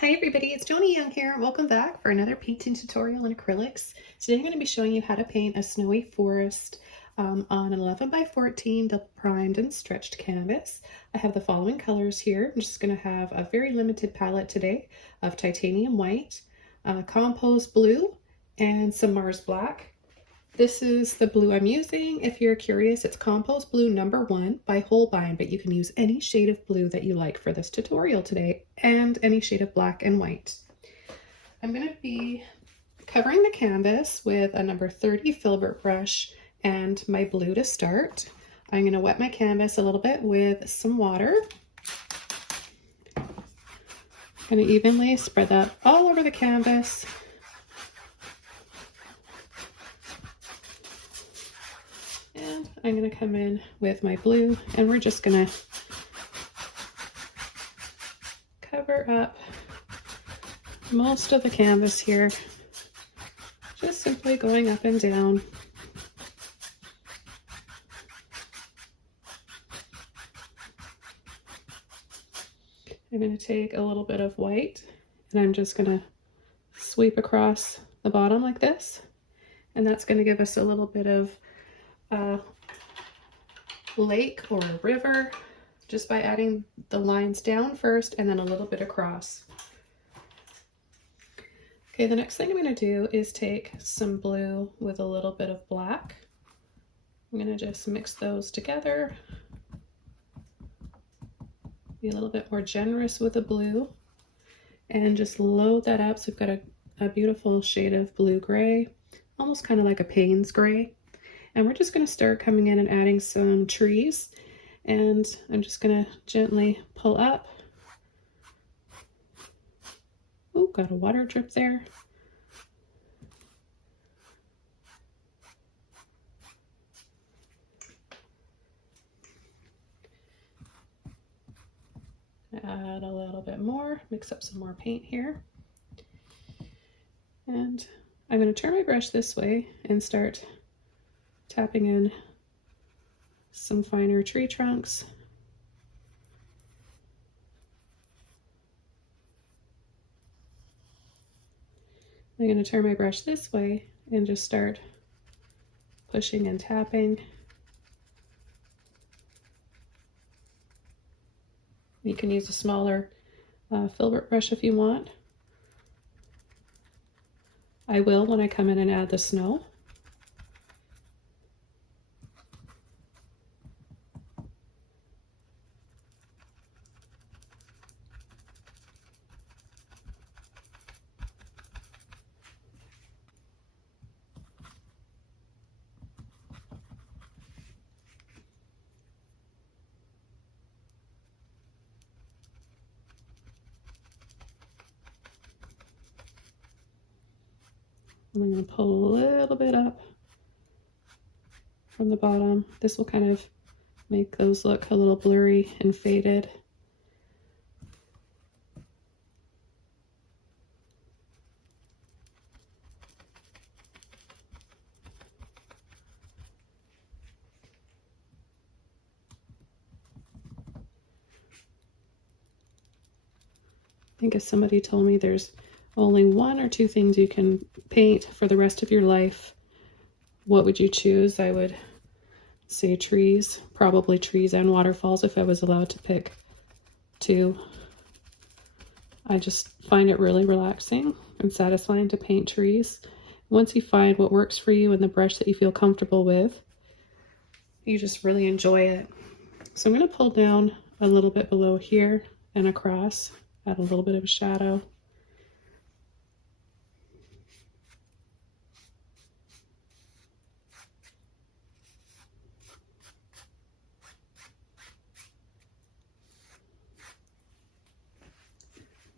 Hi everybody, it's Joni Young here. Welcome back for another painting tutorial in acrylics. Today I'm going to be showing you how to paint a snowy forest on an 11 by 14 double primed and stretched canvas. I have the following colors here. I'm just going to have a very limited palette today of titanium white, composed blue, and some Mars black. This is the blue I'm using. If you're curious, it's Compost Blue #1 by Holbein, but you can use any shade of blue that you like for this tutorial today and any shade of black and white. I'm going to be covering the canvas with a number 30 filbert brush and my blue to start. I'm going to wet my canvas a little bit with some water. I'm going to evenly spread that all over the canvas. And I'm going to come in with my blue and we're just going to cover up most of the canvas here, just simply going up and down. I'm going to take a little bit of white and I'm just going to sweep across the bottom like this, and that's going to give us a little bit of lake or a river just by adding the lines down first and then a little bit across. Okay, the next thing I'm going to do is take some blue with a little bit of black. I'm going to just mix those together, be a little bit more generous with the blue, and just load that up so we've got a beautiful shade of blue gray, almost kind of like a Payne's gray. And we're just going to start coming in and adding some trees, and I'm just going to gently pull up. Oh, got a water drip there. Add a little bit more, mix up some more paint here. And I'm going to turn my brush this way and start tapping in some finer tree trunks. I'm going to turn my brush this way and just start pushing and tapping. You can use a smaller filbert brush if you want. I will when I come in and add the snow. And I'm going to pull a little bit up from the bottom. This will kind of make those look a little blurry and faded. I think as somebody told me, there's only 1 or 2 things you can paint for the rest of your life. What would you choose? I would say trees, probably trees and waterfalls if I was allowed to pick 2. I just find it really relaxing and satisfying to paint trees. Once you find what works for you and the brush that you feel comfortable with, you just really enjoy it. So I'm going to pull down a little bit below here and across, add a little bit of a shadow.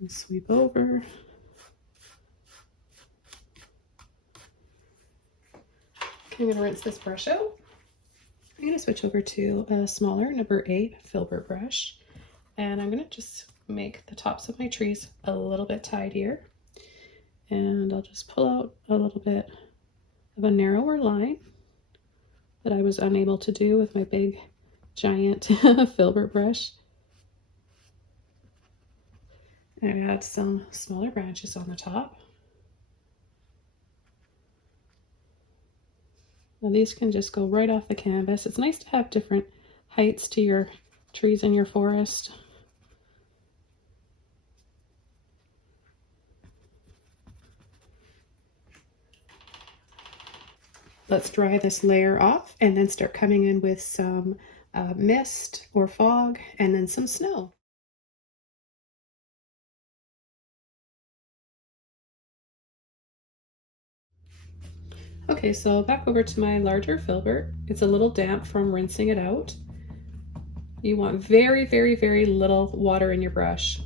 And sweep over. Okay, I'm going to rinse this brush out. I'm going to switch over to a smaller number 8 filbert brush, and I'm going to just make the tops of my trees a little bit tidier, and I'll just pull out a little bit of a narrower line that I was unable to do with my big giant filbert brush. I add some smaller branches on the top. Now these can just go right off the canvas. It's nice to have different heights to your trees in your forest. Let's dry this layer off and then start coming in with some mist or fog and then some snow. Okay, so back over to my larger filbert. It's a little damp from rinsing it out. You want very, very, very little water in your brush.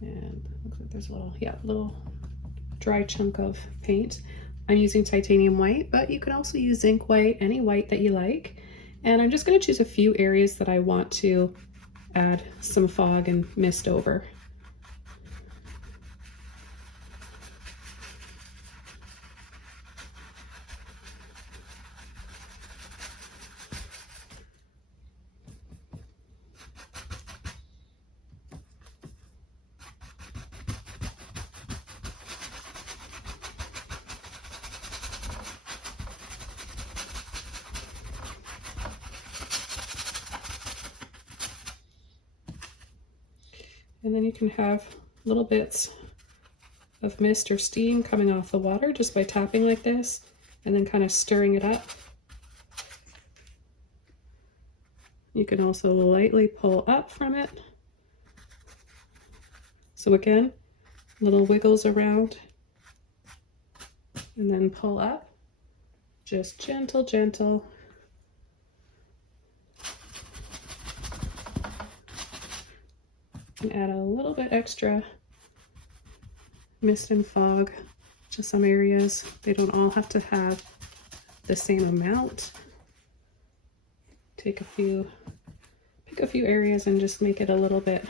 And looks like there's a little dry chunk of paint. I'm using titanium white, but you can also use zinc white, any white that you like. And I'm just going to choose a few areas that I want to add some fog and mist over. And then you can have little bits of mist or steam coming off the water just by tapping like this and then kind of stirring it up. You can also lightly pull up from it. So again, little wiggles around and then pull up. Just gentle, gentle. And add a little bit extra mist and fog to some areas. They don't all have to have the same amount. Pick a few areas and just make it a little bit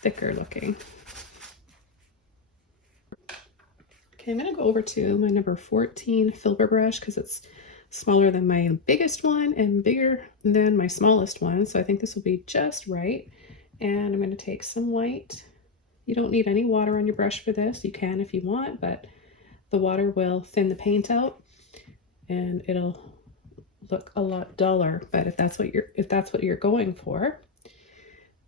thicker looking. Okay, I'm gonna go over to my number 14 filbert brush because it's smaller than my biggest one and bigger than my smallest one. So I think this will be just right. And I'm gonna take some white. You don't need any water on your brush for this. You can if you want, but the water will thin the paint out and it'll look a lot duller. But if that's what you're going for.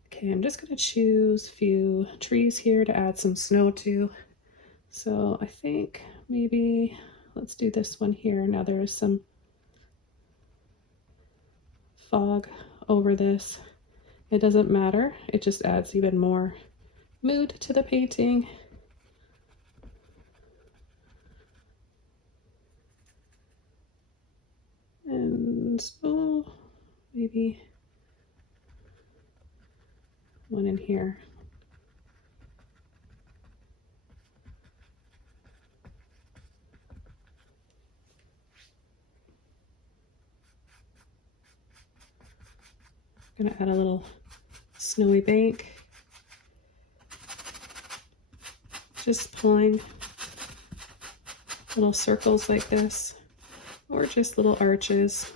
Okay, I'm just gonna choose a few trees here to add some snow to. So I think maybe let's do this one here. Now there is some fog over this. It doesn't matter. It just adds even more mood to the painting. And so maybe one in here. I'm gonna add a little snowy bank. Just pulling little circles like this, or just little arches.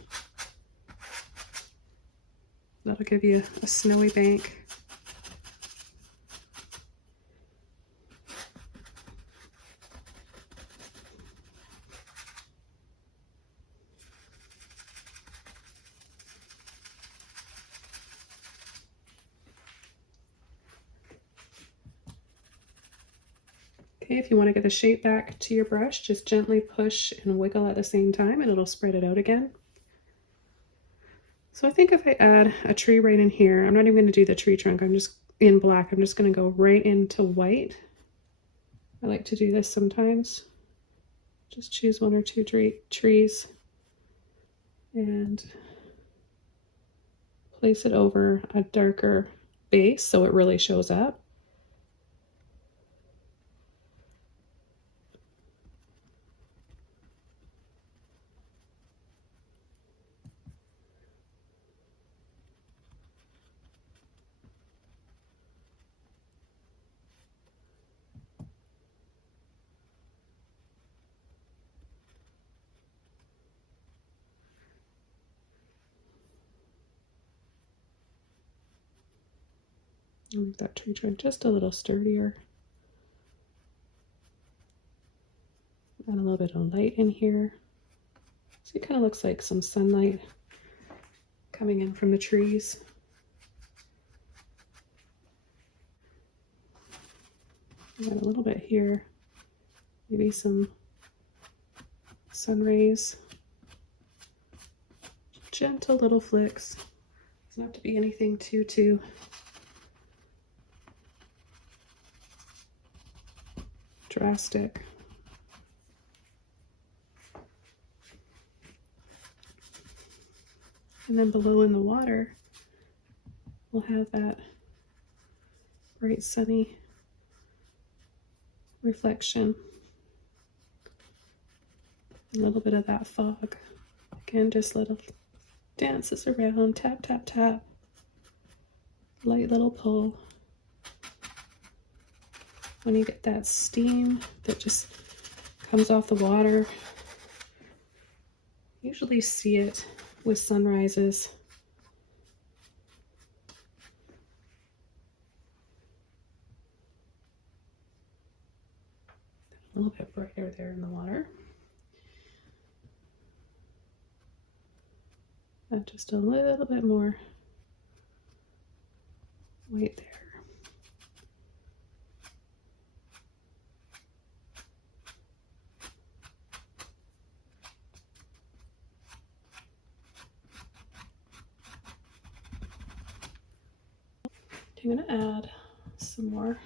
That'll give you a snowy bank. Okay, if you want to get the shape back to your brush, just gently push and wiggle at the same time and it'll spread it out again. So I think if I add a tree right in here, I'm not even going to do the tree trunk, I'm just in black, I'm just going to go right into white. I like to do this sometimes. Just choose one or two trees and place it over a darker base so it really shows up. I'll make that tree trunk just a little sturdier. Add a little bit of light in here. So it kind of looks like some sunlight coming in from the trees. Add a little bit here, maybe some sun rays. Gentle little flicks. Doesn't have to be anything too drastic. And then below in the water, we'll have that bright sunny reflection. A little bit of that fog. Again, just little dances around, tap, tap, tap. Light little pull. When you get that steam that just comes off the water, usually see it with sunrises. A little bit brighter there in the water. Add just a little bit more white there. I'm going to add some more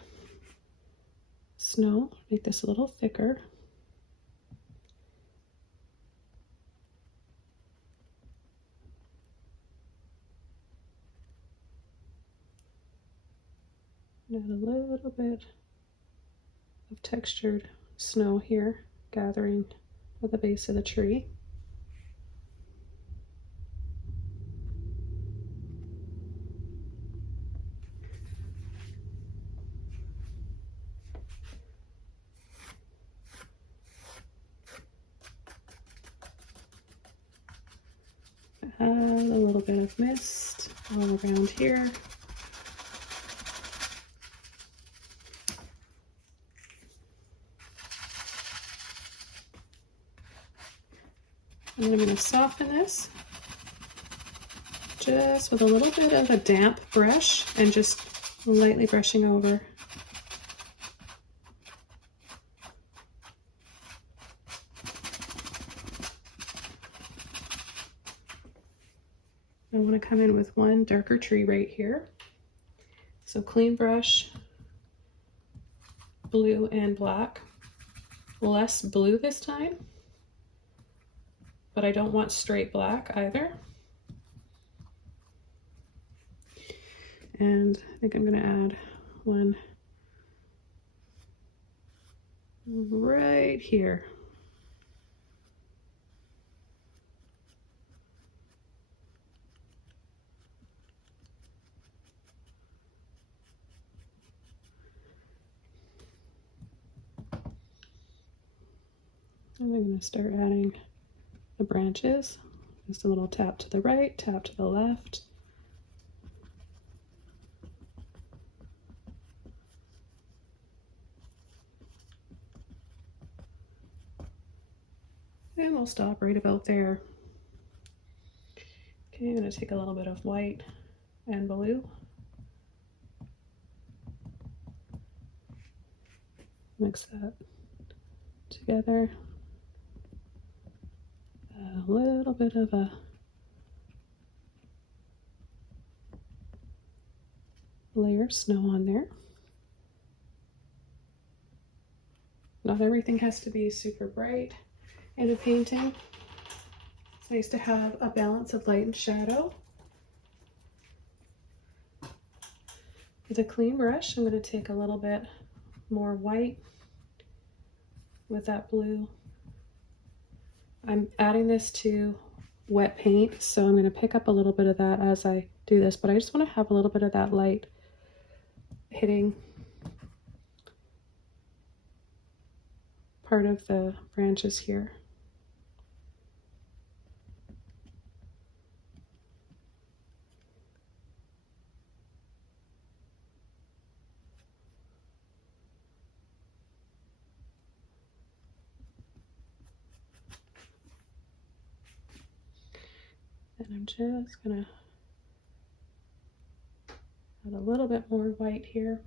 snow, make this a little thicker. And add a little bit of textured snow here, gathering at the base of the tree. Add a little bit of mist all around here. And then I'm going to soften this just with a little bit of a damp brush and just lightly brushing over. I want to come in with one darker tree right here. So clean brush, blue and black. Less blue this time, but I don't want straight black either. And I think I'm going to add one right here. And I'm going to start adding the branches. Just a little tap to the right, tap to the left. And we'll stop right about there. Okay, I'm going to take a little bit of white and blue. Mix that together. A little bit of a layer of snow on there. Not everything has to be super bright in a painting. It's nice to have a balance of light and shadow. With a clean brush, I'm going to take a little bit more white with that blue. I'm adding this to wet paint, so I'm going to pick up a little bit of that as I do this, but I just want to have a little bit of that light hitting part of the branches here. And I'm just gonna add a little bit more white here.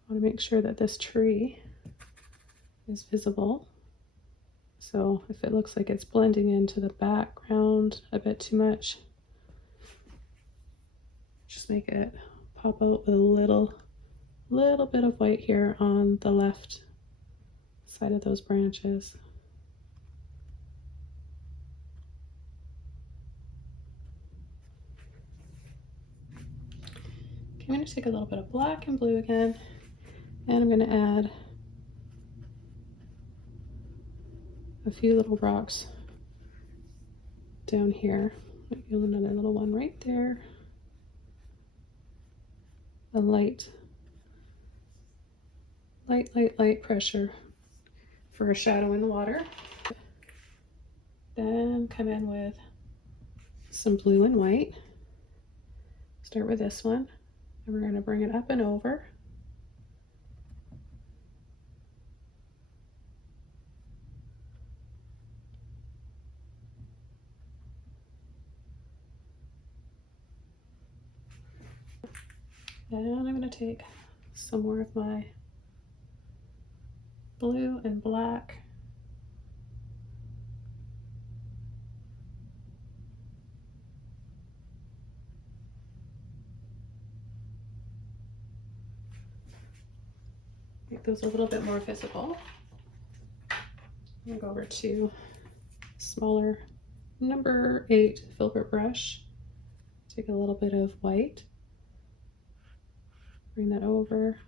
I want to make sure that this tree is visible. So if it looks like it's blending into the background a bit too much, just make it pop out with a little bit of white here on the left side of those branches. Okay, I'm going to take a little bit of black and blue again, and I'm going to add a few little rocks down here. Maybe another little one right there. A light pressure for a shadow in the water. Then come in with some blue and white. Start with this one, and we're going to bring it up and over. And I'm going to take some more of my blue and black. Make those a little bit more visible. I'm going to go over to smaller number 8 filbert brush. Take a little bit of white. Bring that over.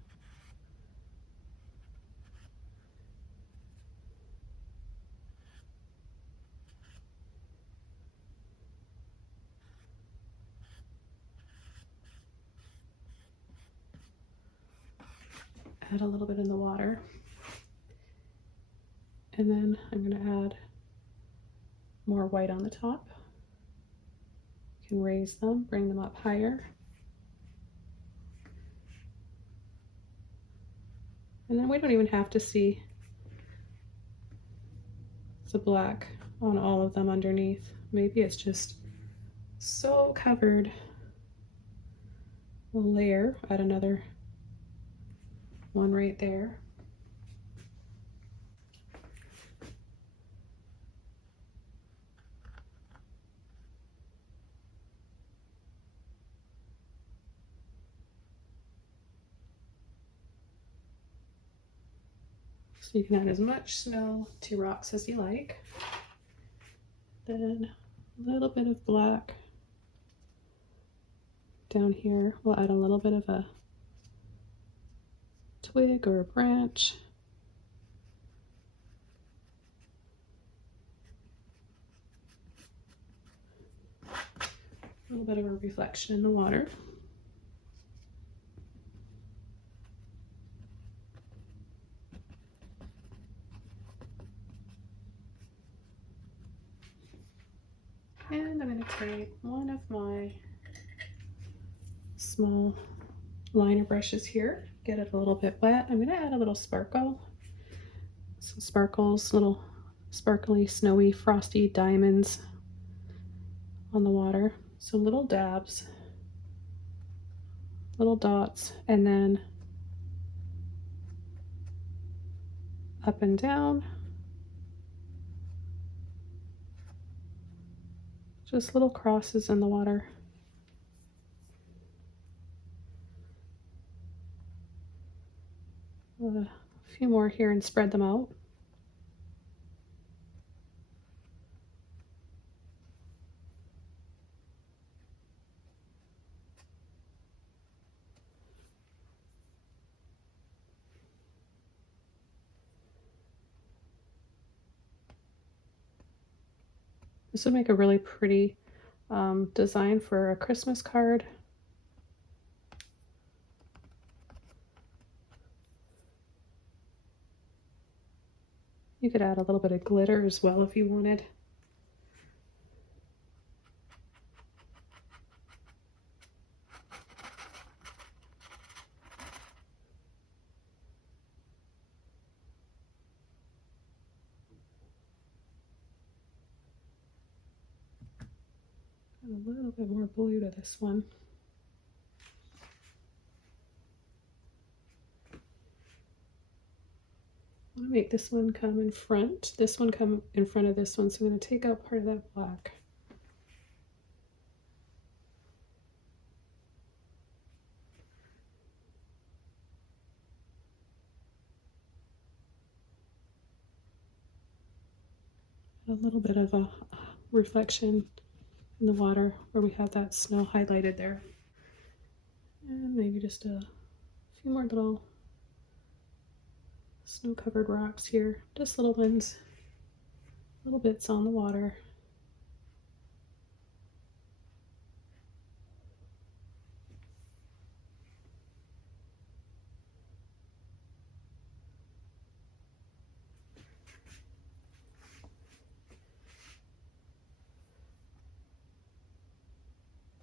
Add a little bit in the water. And then I'm going to add more white on the top. You can raise them, bring them up higher. And then we don't even have to see the black on all of them underneath. Maybe it's just so covered. We'll layer, add another one right there. So you can add as much snow to rocks as you like. Then a little bit of black down here. We'll add a little bit of a twig or a branch. A little bit of a reflection in the water. And I'm going to take one of my small liner brushes here, get it a little bit wet. I'm going to add a little sparkle. Some sparkles, little sparkly, snowy, frosty diamonds on the water. So little dabs, little dots, and then up and down. Just little crosses in the water. A few more here and spread them out. This would make a really pretty design for a Christmas card. You could add a little bit of glitter as well if you wanted. A little bit more blue to this one. I want to make this one come in front, this one come in front of this one, so I'm going to take out part of that black. A little bit of a reflection in the water where we have that snow highlighted there. And maybe just a few more little snow-covered rocks here, just little ones, little bits on the water.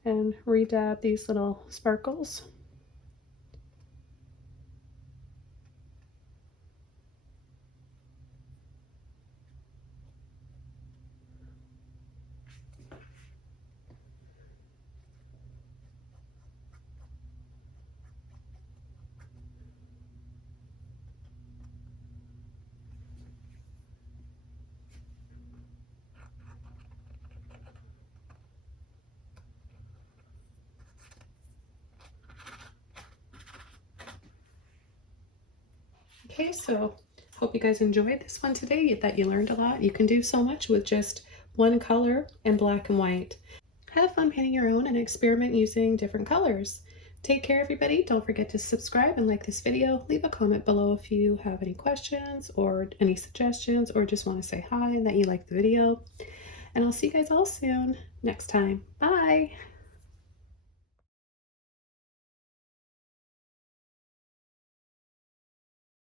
And redab these little sparkles. Okay, so hope you guys enjoyed this one today, that you learned a lot. You can do so much with just one color and black and white. Have fun painting your own and experiment using different colors. Take care, everybody. Don't forget to subscribe and like this video. Leave a comment below if you have any questions or any suggestions or just want to say hi and that you like the video. And I'll see you guys all soon next time. Bye!